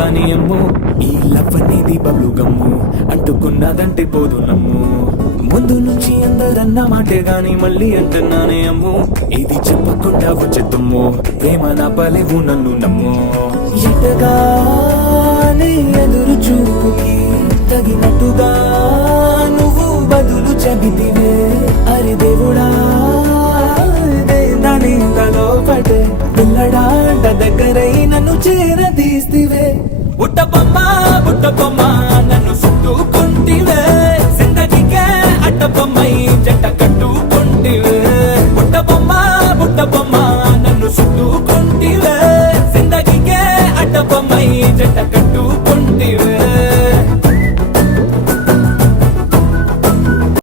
గాని అమ్ము ఈ లవ్ అనేది బబ్లు గమ్ము అంటుకున్నదంటే పోదు నమ్ము ముందు నుంచి అందరన్న మాటే గాని మళ్ళీ అంటున్నానే అమ్ము ఇది చెప్పకుండా వచ్చేద్దుమ్ము ప్రేమ నా పలేవు నన్ను నమ్ము ఎటగానే ఎదురు చూపుకి తగినట్టుగా నువ్వు బదులు చెబితివే అరే దేవుడా దాని తలో పడే పిల్లడాంట దగ్గరై నన్ను చేరదీస్తివే బుట్ట బొమ్మ నన్ను చుట్టుకుంటివే జిందగీకే అడ్డ బొమ్మై జంట కట్టు